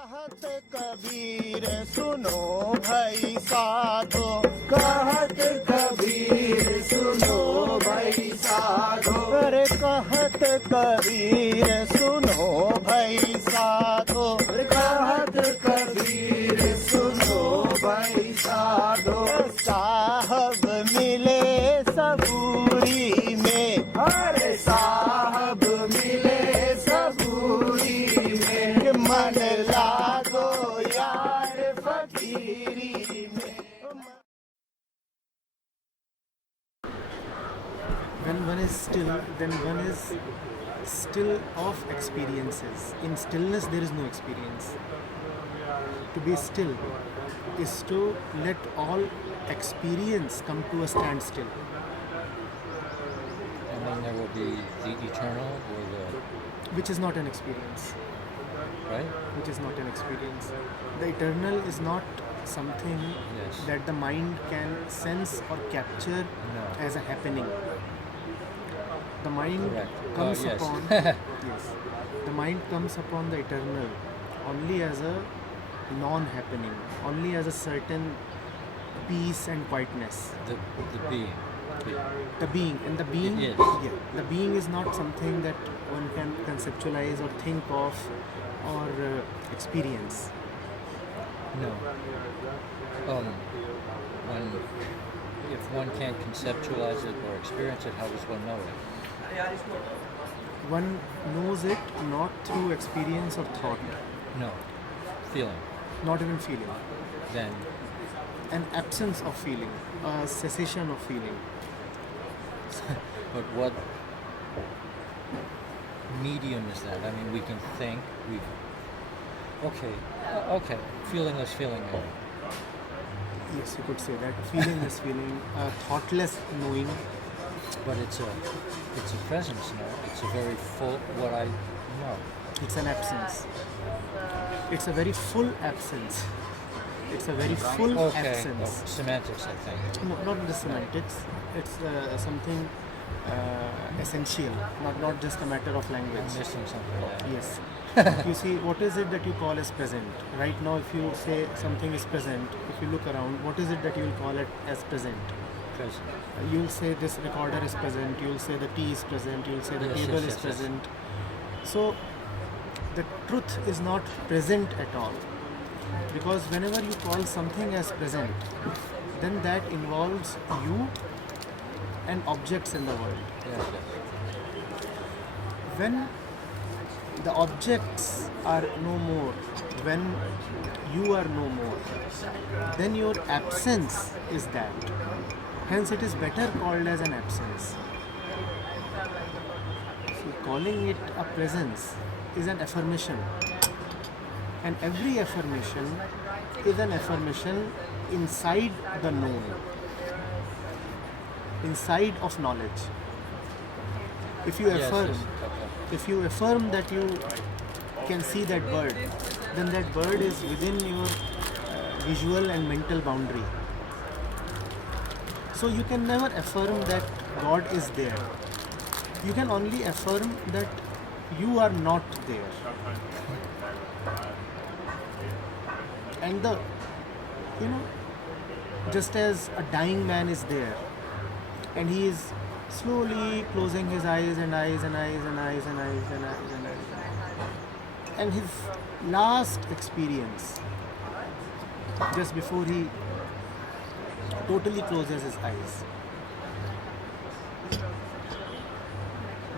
कहत कबीर सुनो भाई साधो, कहत कबीर सुनो भाई साधो, अरे कहत कबीर सुनो भाई साधो, कहत कबीर सुनो भाई साधो। साहब मिले सबूरी में, अरे साहब मिले सबूरी में, मन लागो यार फकीरी में। When one is still, then one is still of experiences. In stillness there is no experience. To be still is to let all experience come to a standstill. And then there will be the eternal or the, Which is not an experience. right? Which is not an experience. The eternal is not something Yes. that the mind can sense or capture No. as a happening. The mind Correct. comes Yes. upon yes. The mind comes upon the eternal only as a non-happening, only as a certain peace and quietness. The being. The being, and the being, Yes. yeah, the being is not something that one can conceptualize or think of or experience. No. When, if one can't conceptualize it or experience it, how does one know it? One knows it not through experience or thought, No. Feeling. not even feeling. Then, An absence of feeling, a cessation of feeling. but what medium is that? I mean, we can think, okay, feelingless feeling. Yes, you could say that. Feelingless feeling, thoughtless knowing. But it's a presence, no? It's a very full, what I know. It's an absence. It's a very full absence. It's a very full Okay, absence. semantics, I think. No, not the semantics. It's something essential, not just a matter of I'm language. missing something there. Yes. You see, what is it that you call as present? Right now, if you say something is present, if you look around, what is it that you will call it as present? Present. You'll say this recorder is present, you'll say the tea is present, you'll say the Yes, table yes, is yes, yes. present. So, the truth is not present at all. Because whenever you call something as present, then that involves you and objects in the world. Yes, yes. When the objects are no more, when you are no more, then your absence is that. Hence it is better called as an absence. So calling it a presence is an affirmation. And every affirmation is an affirmation inside the known, inside of knowledge. If you Yes, affirm, yes. Okay. if you affirm that you can see that bird, then that bird is within your visual and mental boundary. So you can never affirm that God is there. You can only affirm that you are not there. And just as a dying man is there, and he is slowly closing his eyes and eyes and eyes and eyes and eyes and eyes and eyes, and his last experience, just before he totally closes his eyes,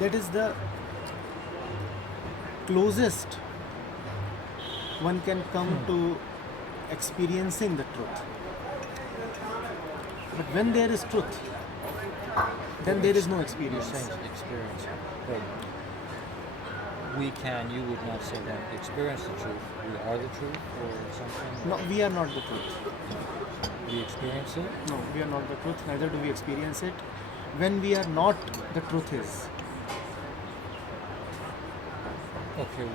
that is the closest one can come to experiencing the truth. But when there is truth, then there is no You're experience. saying experience. But you would not say that experience the truth. We are the truth or something? No, we are not the truth. We experience it? No, we are not the truth, neither do we experience it. When we are not, the truth is. Okay,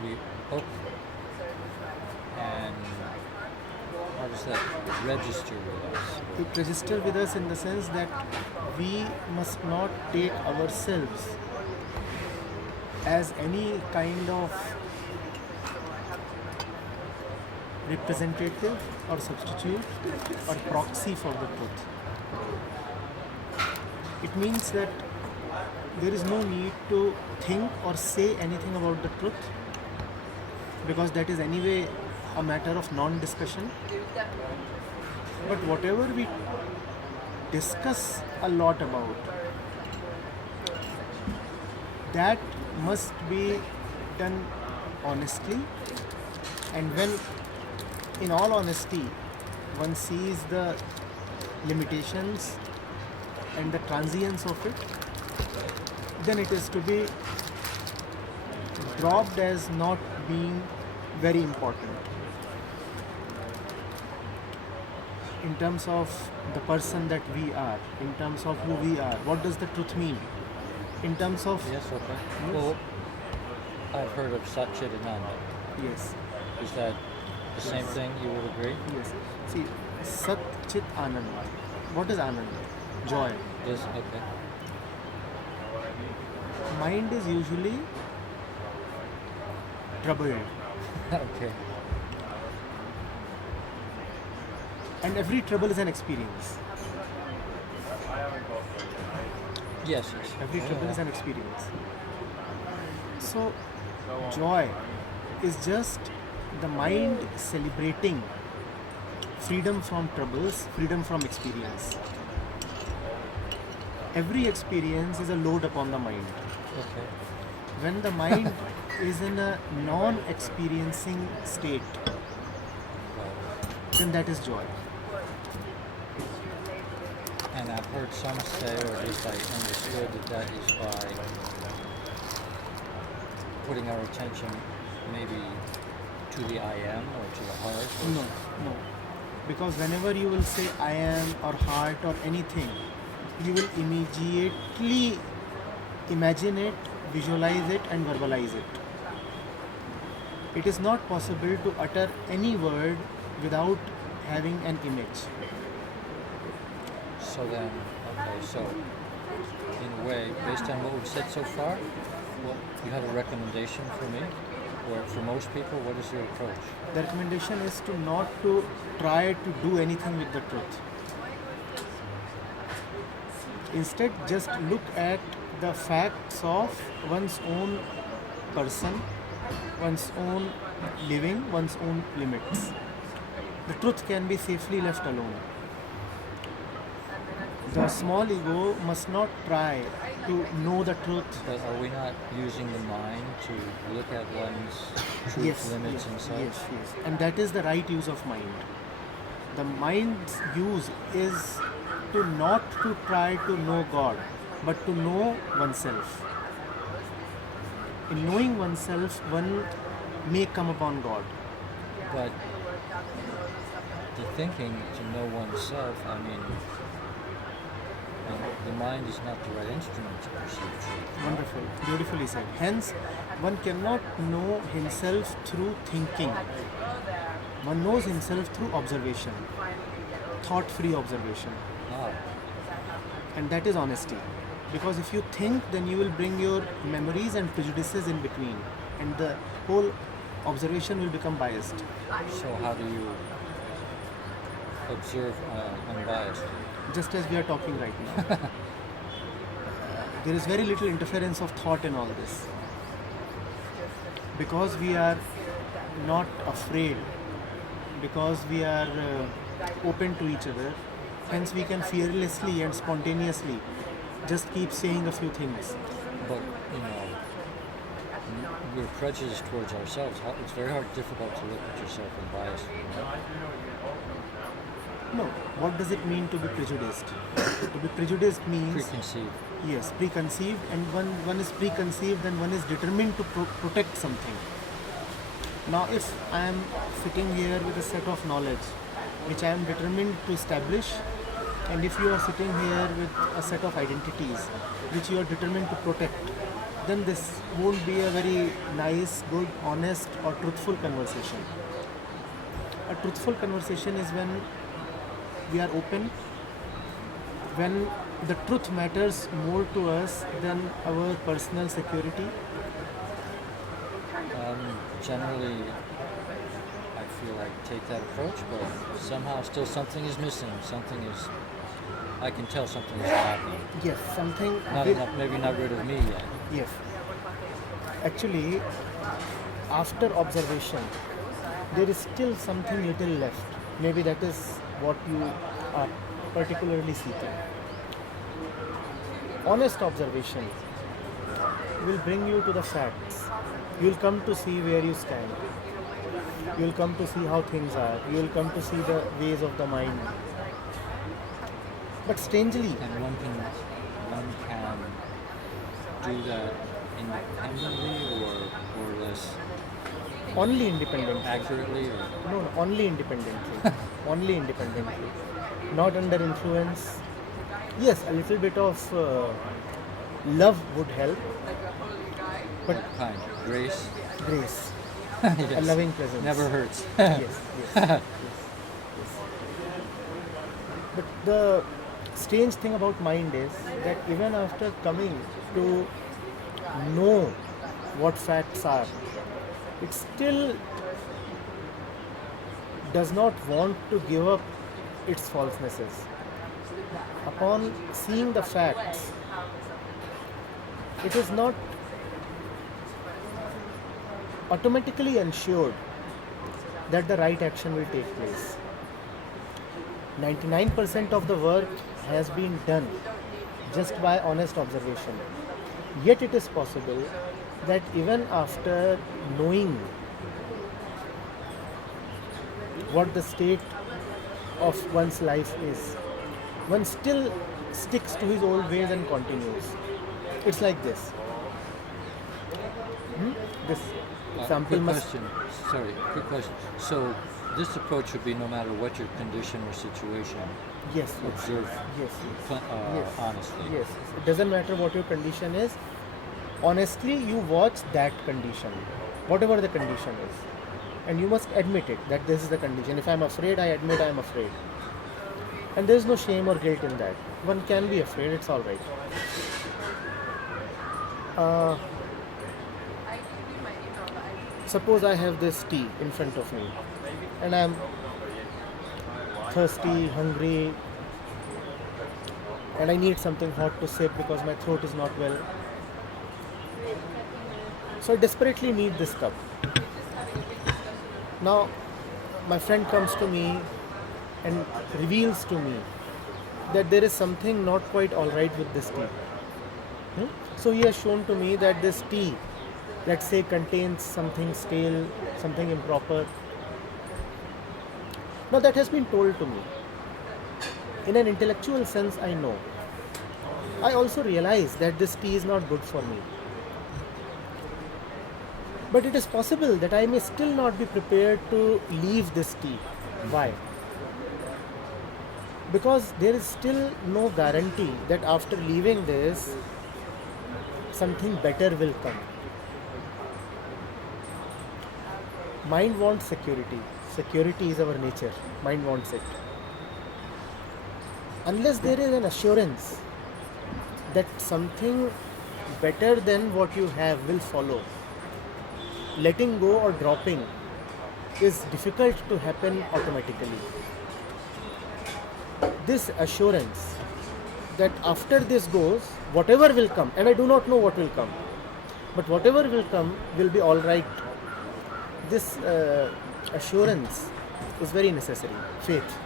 and how does that register with us? It registers with us in the sense that we must not take ourselves as any kind of representative or substitute or proxy for the truth. It means that there is no need to think or say anything about the truth, because that is anyway a matter of non-discussion. But whatever we discuss a lot about, that must be done honestly, and when in all honesty one sees the limitations and the transience of it, then it is to be dropped as not being very important in terms of the person that we are, in terms of who we are. What does the truth mean? In terms of Yes, okay. Yes. Well, I've heard of Sat-Chit-Anand. yes, Is that the same thing? You would agree? yes. See, Sat-Chit-Anand. What is Anand? Joy. Yes, okay. Mind is usually troubled, Okay. and every trouble is an experience. Yes, yes. Every trouble is an experience. So, joy is just the mind celebrating freedom from troubles, freedom from experience. Every experience is a load upon the mind. Okay. When the mind is in a non-experiencing state, Right. then that is joy. And I've heard some say, or at least I understood, that is by putting our attention maybe to the I am or to the heart. Or No, no. Because whenever you will say I am or heart or anything, you will immediately imagine it, visualize it, and verbalize it. It is not possible to utter any word without having an image. So then, okay, so in a way, based on what we've said so far, well, you have a recommendation for me, or for most people, what is your approach? The recommendation is to not to try to do anything with the truth. Instead, just look at the facts of one's own person, one's own living, one's own limits. The truth can be safely left alone. The small ego must not try to know the truth. But are we not using the mind to look at one's truth, limits, and such? yes, yes. And that is the right use of mind. The mind's use is to not to try to know God, but to know oneself. In knowing oneself, one may come upon God. But the thinking to know oneself, I mean, the mind is not the right instrument to perceive truth. Wonderful, beautifully said. Hence, one cannot know himself through thinking. One knows himself through observation, thought-free observation. Ah, And that is honesty. Because if you think, then you will bring your memories and prejudices in between, and the whole observation will become biased. so how do you observe unbiased? Just as we are talking right now. There is very little interference of thought in all this. Because we are not afraid, because we are open to each other, hence we can fearlessly and spontaneously just keep saying a few things. But, you know, we're prejudiced towards ourselves. It's very difficult to look at yourself unbiased. No, what does it mean to be prejudiced? To be prejudiced means, Preconceived. yes, preconceived, and one is preconceived, then one is determined to protect something. Now, if I am sitting here with a set of knowledge which I am determined to establish, and if you are sitting here with a set of identities which you are determined to protect, then this won't be a very nice, good, honest, or truthful conversation. A truthful conversation is when we are open, when the truth matters more to us than our personal security. Generally, I feel like take that approach, but somehow still something is missing. Something is, I can tell something is lacking. Yes, something. Not enough, maybe not rid of me yet. Yes. Actually, after observation, there is still something little left. Maybe that is what you are particularly seeking. Honest observation will bring you to the facts. You will come to see where you stand. You will come to see how things are. You will come to see the ways of the mind. But strangely, And one can do that independently or less only independently. accurately or No, only independently. Only independently. Not under influence. Yes, a little bit of love would help, but what kind? Grace? grace, Yes. a loving presence. Never hurts. Yes, yes. But the strange thing about mind is that even after coming to know what facts are, it still does not want to give up its falsenesses. Upon seeing the facts, it is not automatically ensured that the right action will take place. 99% of the work has been done just by honest observation. Yet it is possible that even after knowing what the state of one's life is, one still sticks to his old ways and continues. It's like this. This example Quick must. question. Sorry, quick question. So this approach would be no matter what your condition or situation, Yes, yes, observe yes, yes. Yes. honestly. Yes, it doesn't matter what your condition is. Honestly, you watch that condition, whatever the condition is, and you must admit it that this is the condition. If I'm afraid, I admit I'm afraid, and there is no shame or guilt in that. One can be afraid; it's all right. Suppose I have this tea in front of me, and I'm thirsty, hungry, and I need something hot to sip because my throat is not well. So I desperately need this cup. Now, my friend comes to me and reveals to me that there is something not quite alright with this tea. So he has shown to me that this tea, let's say, contains something stale, something improper. Now that has been told to me. In an intellectual sense, I know. I also realize that this tea is not good for me. But it is possible that I may still not be prepared to leave this tea. Why? Because there is still no guarantee that after leaving this, something better will come. Mind wants security. Security is our nature. Mind wants it. Unless there is an assurance that something better than what you have will follow, letting go or dropping is difficult to happen automatically. This assurance that after this goes, whatever will come, and I do not know what will come, but whatever will come will be all right. This assurance is very necessary, faith.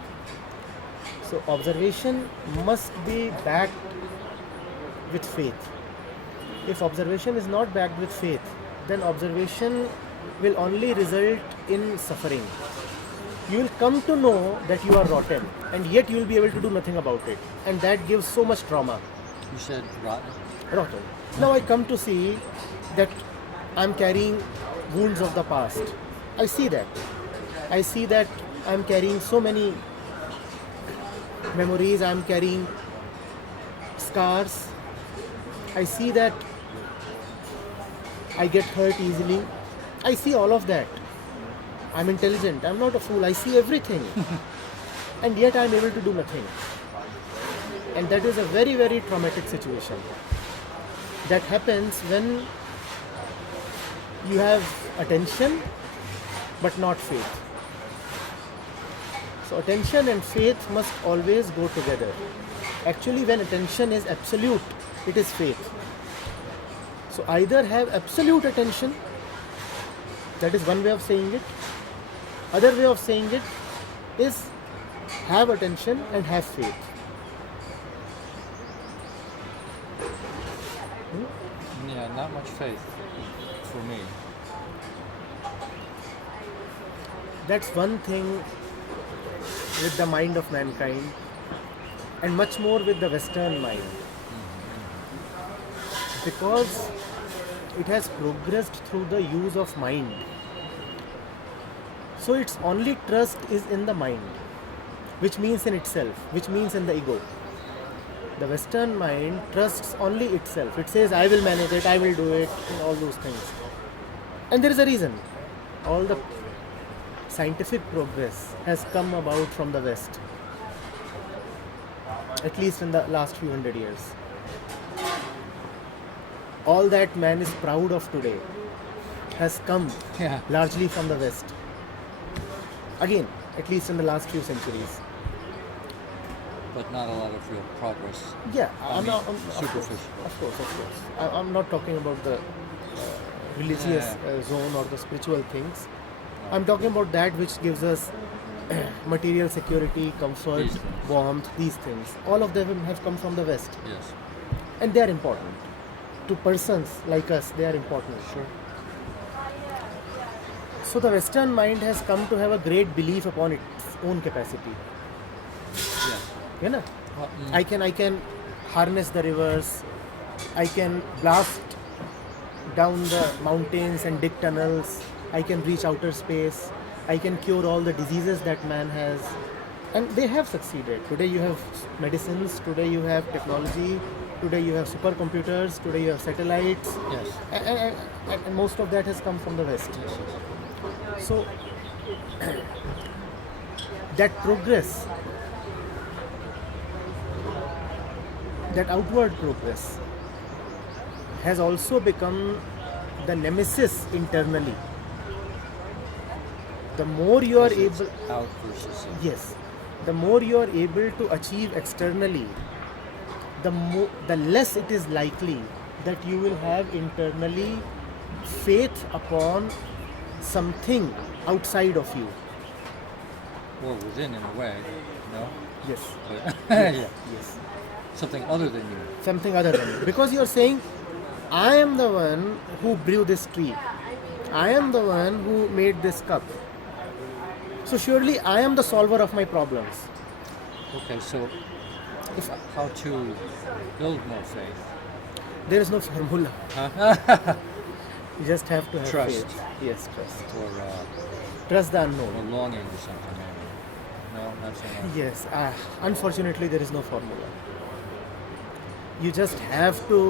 So observation must be backed with faith. If observation is not backed with faith, then observation will only result in suffering. You will come to know that you are rotten, and yet you will be able to do nothing about it, and that gives so much trauma. You said rotten. Rotten. Now I come to see that I am carrying wounds of the past. I see that. I see that I am carrying so many memories, I am carrying scars. I see that I get hurt easily. I see all of that. I'm intelligent. I'm not a fool. I see everything. And yet I'm able to do nothing. And that is a very, very traumatic situation. That happens when you have attention but not faith. So attention and faith must always go together. Actually, when attention is absolute, it is faith. So either have absolute attention, that is one way of saying it. Other way of saying it is have attention and have faith. Yeah, not much faith for me. That's one thing with the mind of mankind, and much more with the Western mind. Because it has progressed through the use of mind. So its only trust is in the mind, which means in itself, which means in the ego. The Western mind trusts only itself. It says, I will manage it, I will do it, and all those things. And there is a reason. All the scientific progress has come about from the West, at least in the last few hundred years. All that man is proud of today has come largely from the West. Again, at least in the last few centuries. But not a lot of real progress. Yeah, I'm superficial. Of course. I'm not talking about the religious zone or the spiritual things. I'm talking about that which gives us material security, comfort, These things. warmth, these things. All of them have come from the West. Yes. And they are important. To persons like us, they are important. Sure. So the Western mind has come to have a great belief upon its own capacity. Yes. You know? Well, I can harness the rivers, I can blast down the mountains and dig tunnels, I can reach outer space, I can cure all the diseases that man has. And they have succeeded. Today you have medicines, today you have technology, today you have supercomputers, today you have satellites, Yes. and most of that has come from the West. So that progress, that outward progress has also become the nemesis internally. The more you are Because able, it's out versus in. yes, the more you are able to achieve externally, the less it is likely that you will have internally faith upon something outside of you. Or within, in a way. No? Yes. But Yes. something other than you. Something other than you. Because you are saying, I am the one who grew this tree. I am the one who made this cup. So surely I am the solver of my problems. Okay, so If how to build more faith? there is no formula, Huh? you just have to have Trust. faith. Yes, trust. or Trust the or unknown. longing or something maybe. No, not so much. Yes, unfortunately there is no formula. You just have to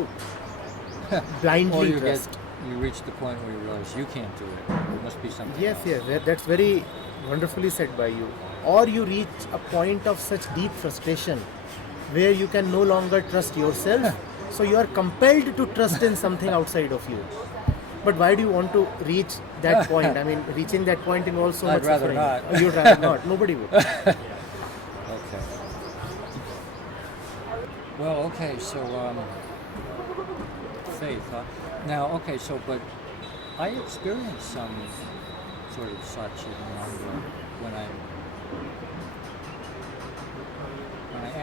Or blindly you trust. you reach the point where you realize you can't do it. There must be something Yes, else. that's very wonderfully said by you. Or you reach a point of such deep frustration where you can no longer trust yourself, so you are compelled to trust in something outside of you. But why do you want to reach that point? I mean, reaching that point involves so I'd much rather suffering. not. You'd rather not. Nobody would. Okay. Well, okay, so faith, huh? Now, okay, so but I experienced some sort of Sat-Chit-Anand when I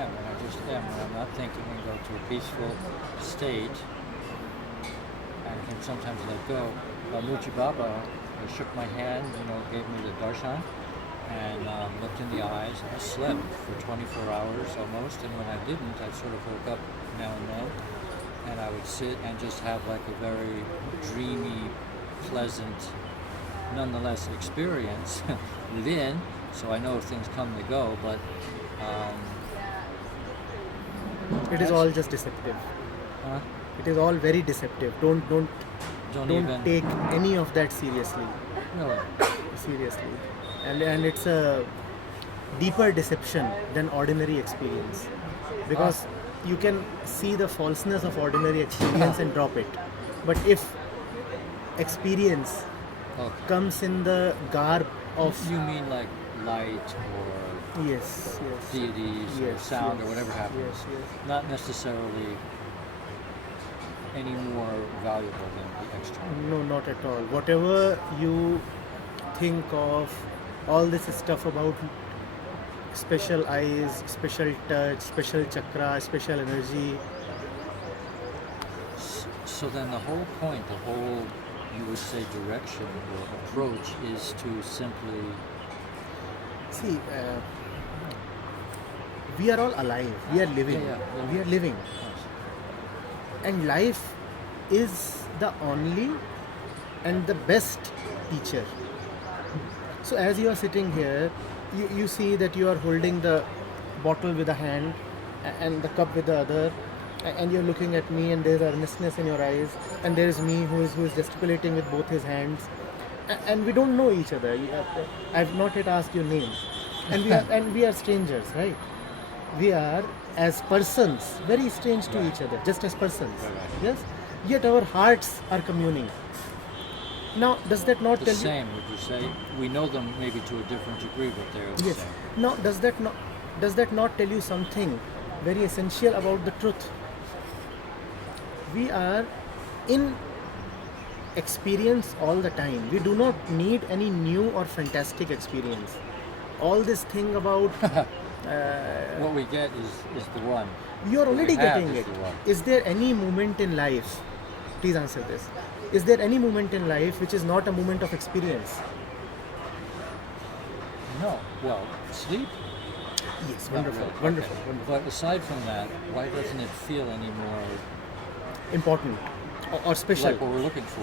am, when I just am, when I'm not thinking and go to a peaceful state and can sometimes let go. Muji Baba shook my hand, gave me the darshan and looked in the eyes. I slept for 24 hours almost, and when I didn't, I sort of woke up now and then, and I would sit and just have like a very dreamy, pleasant, nonetheless experience within. So I know things come to go, but It is all just deceptive. It is all very deceptive. Don't even take any of that seriously. no. Seriously. And it's a deeper deception than ordinary experience. Because you can see the falseness of ordinary experience and drop it. But if experience Okay. comes in the garb of You mean like light or Yes, yes. deities or Yes, sound yes, or whatever happens. yes, yes. Not necessarily any more valuable than the external. No, not at all. Whatever you think of, all this stuff about special eyes, special touch, special chakra, special energy. So then the whole point, the whole, you would say, direction or approach is to simply, See, we are all alive. We are living. Yeah, yeah. We are living. And life is the only and the best teacher. So as you are sitting here, you see that you are holding the bottle with a hand and the cup with the other, and you're looking at me, and there's earnestness in your eyes, and there's me who is gesticulating with both his hands, and we don't know each other. I've not yet asked your name, and we are strangers, right? We are as persons very strange to each other, just as persons. Right. Yes, yet our hearts are communing. Now, does that not the tell you? same, would you say? We know them maybe to a different degree, but they're the Yes. same. Now, does that not tell you something very essential about the truth? We are in experience all the time. We do not need any new or fantastic experience. All this thing about What we get is the one. you are What we already have getting is it. the one. Is there any moment in life? Please answer this. Is there any moment in life which is not a moment of experience? No. Well, sleep? Yes, Not wonderful, really. wonderful, Okay. wonderful. But aside from that, why doesn't it feel any more Important or special. like what we're looking for?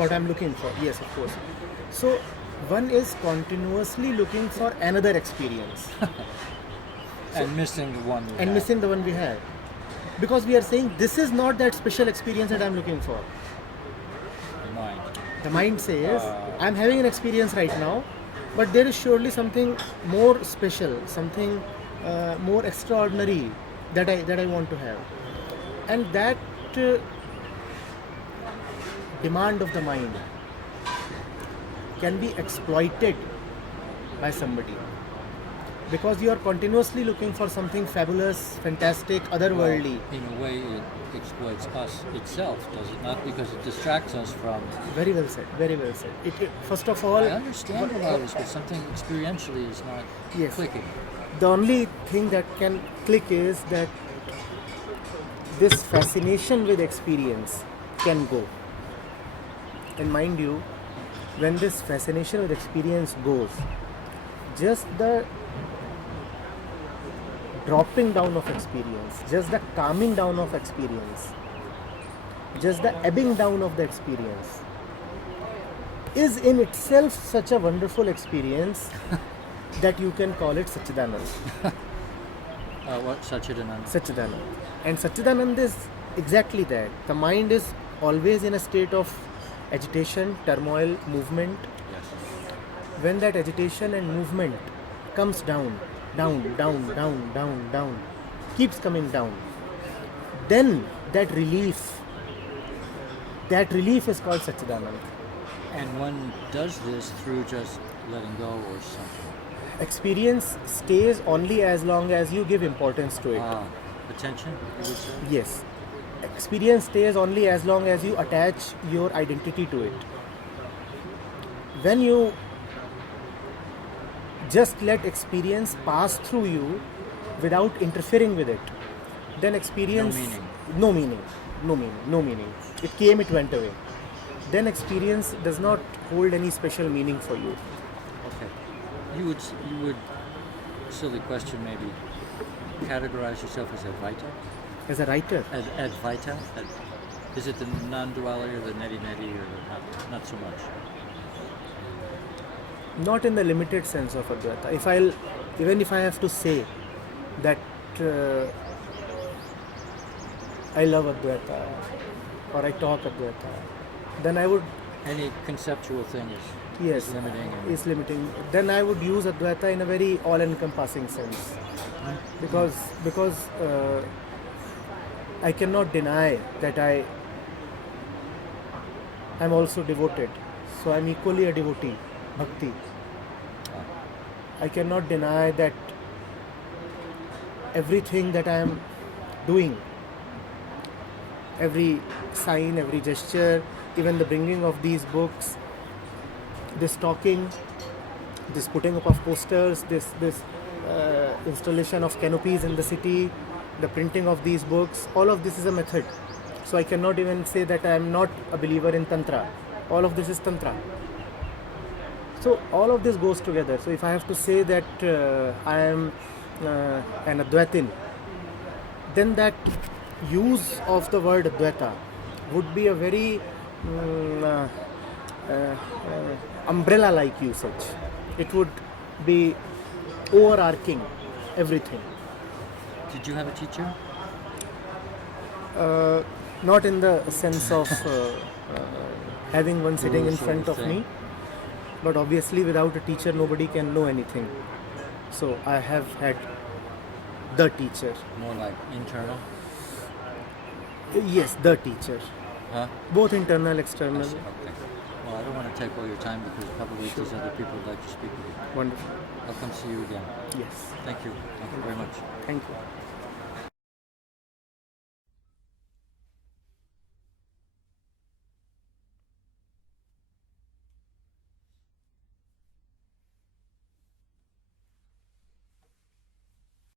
What I'm looking for. Yes, of course. So one is continuously looking for another experience And missing the one we and have. missing the one we have, because we are saying this is not that special experience that I'm looking for. the mind. The mind says I'm having an experience right now, but there is surely something more special, something more extraordinary that I want to have, and that demand of the mind can be exploited by somebody, because you are continuously looking for something fabulous, fantastic, otherworldly. Well, in a way, it exploits us itself, does it not? Because it distracts us from. Very well said. Very well said. First of all, I understand all this, but something experientially is not Yes. clicking. the only thing that can click is that this fascination with experience can go. And mind you, when this fascination with experience goes, just the dropping down of experience, just the calming down of experience, just the ebbing down of the experience is in itself such a wonderful experience that you can call it Sat-Chit-Anand. What Sat-Chit-Anand? Sat-Chit-Anand. And Sat-Chit-Anand is exactly that. The mind is always in a state of agitation, turmoil, movement. Yes. When that agitation and movement comes down, keeps coming down, then that relief is called Sat-Chit-Anand. And one does this through just letting go or something. Experience stays only as long as you give importance to it. Attention, you would say? Yes. Experience stays only as long as you attach your identity to it. When you just let experience pass through you without interfering with it, then experience No no meaning. It came, it went away. Then experience does not hold any special meaning for you. Okay. You would, silly question maybe, categorize yourself as Advaita? As a writer, Advaita? Is it the non-duality or the neti-neti or the not so much? not in the limited sense of Advaita. Even if I have to say that I love Advaita or I talk Advaita, then I would Any conceptual thing is limiting. is limiting. Then I would use Advaita in a very all-encompassing sense, because I cannot deny that I'm also devoted. So I'm equally a devotee, bhakti. I cannot deny that everything that I am doing, every sign, every gesture, even the bringing of these books, this talking, this putting up of posters, this installation of canopies in the city, the printing of these books, all of this is a method. So I cannot even say that I am not a believer in Tantra. All of this is Tantra. So all of this goes together. So if I have to say that I am an Advaitin, then that use of the word Advaita would be a very umbrella-like usage. It would be overarching everything. Did you have a teacher? Not in the sense of having one sitting in Sort front of of thing. me, but obviously without a teacher nobody can know anything. So I have had the teacher. More like internal? Yes, the teacher. Huh? Both internal, I external. see, okay. Well, I don't want to take all your time because probably these other people would like to speak with you. Wonderful. I'll come see you again. Yes. Thank you. Thank you very much. Thank you.